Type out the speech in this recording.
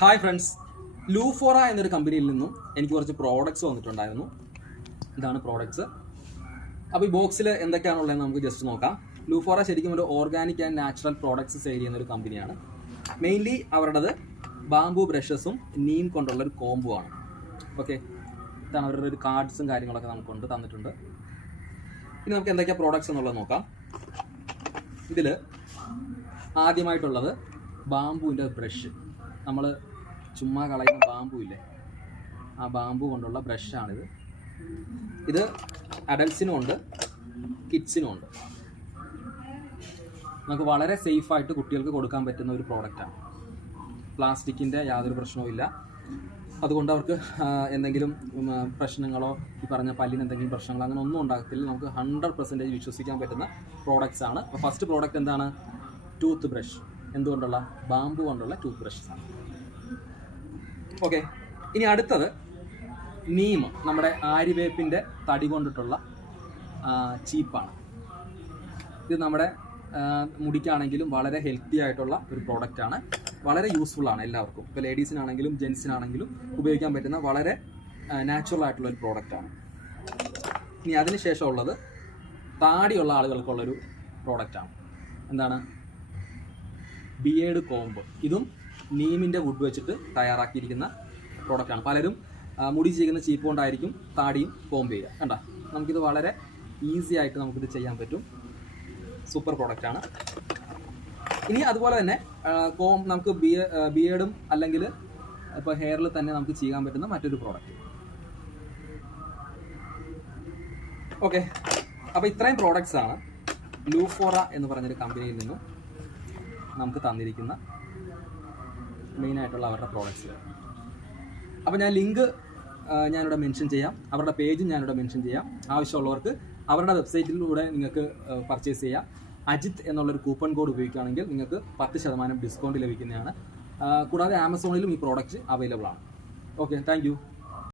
Hi friends, ലൂഫോറ എന്നൊരു കമ്പനിയിൽ നിന്നും എനിക്ക് കുറച്ച് പ്രോഡക്റ്റ്സ് വന്നിട്ടുണ്ടായിരുന്നു. ഇതാണ് പ്രോഡക്റ്റ്സ്. അപ്പോൾ ഈ ബോക്സിൽ എന്തൊക്കെയാണുള്ളതെന്ന് നമുക്ക് ജസ്റ്റ് നോക്കാം. ലൂഫോറ ശരിക്കും ഒരു organic and natural products sale ചെയ്യുന്ന ഒരു കമ്പനിയാണ്. മെയിൻലി അവരുടേത് ബാംബു ബ്രഷസും നീം കൊണ്ടുള്ളൊരു കോംബോ ആണ്. ഓക്കെ, ഇതാണ് അവരുടെ ഒരു കാർഡ്സും കാര്യങ്ങളൊക്കെ നമുക്കുണ്ട് തന്നിട്ടുണ്ട്. ഇനി നമുക്ക് എന്തൊക്കെയാണ് പ്രോഡക്റ്റ്സ് എന്നുള്ളത് നോക്കാം. ഇതിൽ ആദ്യമായിട്ടുള്ളത് ബാംബുവിൻ്റെ ബ്രഷ്. നമ്മൾ ചുമ്മാ കളയുന്ന ബാംബു ഇല്ലേ, ആ ബാംബു കൊണ്ടുള്ള ബ്രഷാണിത്. ഇത് അഡൽട്സിനും ഉണ്ട്, കിഡ്സിനും ഉണ്ട്. നമുക്ക് വളരെ സേഫായിട്ട് കുട്ടികൾക്ക് കൊടുക്കാൻ പറ്റുന്ന ഒരു പ്രോഡക്റ്റാണ്. പ്ലാസ്റ്റിക്കിൻ്റെ യാതൊരു പ്രശ്നവും ഇല്ല. അതുകൊണ്ട് അവർക്ക് എന്തെങ്കിലും പ്രശ്നങ്ങളോ ഈ പറഞ്ഞ പല്ലിന് എന്തെങ്കിലും പ്രശ്നങ്ങളോ അങ്ങനെ ഒന്നും ഉണ്ടാകത്തില്ല. നമുക്ക് 100% വിശ്വസിക്കാൻ പറ്റുന്ന പ്രോഡക്റ്റ്സ് ആണ്. അപ്പോൾ ഫസ്റ്റ് പ്രോഡക്റ്റ് എന്താണ്? Tooth brush. എന്തുകൊണ്ടുള്ള? ബാംബു കൊണ്ടുള്ള ടൂത്ത് ബ്രഷസ് ആണ്. ഓക്കെ, ഇനി അടുത്തത് നീം, നമ്മുടെ ആര്യവേപ്പിൻ്റെ തടി കൊണ്ടിട്ടുള്ള ചീപ്പാണ്. ഇത് നമ്മുടെ മുടിക്കാണെങ്കിലും വളരെ ഹെൽത്തി ആയിട്ടുള്ള ഒരു പ്രോഡക്റ്റാണ്. വളരെ യൂസ്ഫുള്ളാണ് എല്ലാവർക്കും. ഇപ്പോൾ ലേഡീസിനാണെങ്കിലും ജെൻസിനാണെങ്കിലും ഉപയോഗിക്കാൻ പറ്റുന്ന വളരെ നാച്ചുറൽ ആയിട്ടുള്ള ഒരു പ്രോഡക്റ്റാണ്. ഇനി അതിന് ശേഷമുള്ളത് താടിയുള്ള ആളുകൾക്കുള്ളൊരു പ്രോഡക്റ്റാണ്. എന്താണ്? Beard comb. ഇതും നീമിൻ്റെ വുഡ് വെച്ചിട്ട് തയ്യാറാക്കിയിരിക്കുന്ന പ്രോഡക്റ്റാണ്. പലരും മുടി ചെയ്യുന്ന ചീപ്പ് കൊണ്ടായിരിക്കും താടിയും കോംബ് ചെയ്യുക. കണ്ട, നമുക്കിത് വളരെ ഈസി ആയിട്ട് നമുക്കിത് ചെയ്യാൻ പറ്റും. സൂപ്പർ പ്രോഡക്റ്റാണ്. ഇനി അതുപോലെ തന്നെ നമുക്ക് ബിയേർഡും അല്ലെങ്കിൽ ഇപ്പോൾ ഹെയറിൽ തന്നെ നമുക്ക് ചെയ്യാൻ പറ്റുന്ന മറ്റൊരു പ്രോഡക്റ്റ്. ഓക്കെ, അപ്പോൾ ഇത്രയും പ്രോഡക്റ്റ്സ് ആണ് ലൂഫോറ എന്ന് പറഞ്ഞൊരു കമ്പനിയിൽ നിന്നും നമുക്ക് തന്നിരിക്കുന്ന മെയിനായിട്ടുള്ള അവരുടെ പ്രോഡക്റ്റ്സ്. അപ്പോൾ ഞാൻ ലിങ്ക് ഞാനിവിടെ മെൻഷൻ ചെയ്യാം, അവരുടെ പേജും ഞാനിവിടെ മെൻഷൻ ചെയ്യാം. ആവശ്യമുള്ളവർക്ക് അവരുടെ വെബ്സൈറ്റിലൂടെ നിങ്ങൾക്ക് പർച്ചേസ് ചെയ്യാം. അജിത്ത് എന്നുള്ളൊരു കൂപ്പൺ കോഡ് ഉപയോഗിക്കുകയാണെങ്കിൽ നിങ്ങൾക്ക് 10% ഡിസ്കൗണ്ട് ലഭിക്കുന്നതാണ്. കൂടാതെ ആമസോണിലും ഈ പ്രോഡക്റ്റ് അവൈലബിൾ ആണ്. Okay, thank you.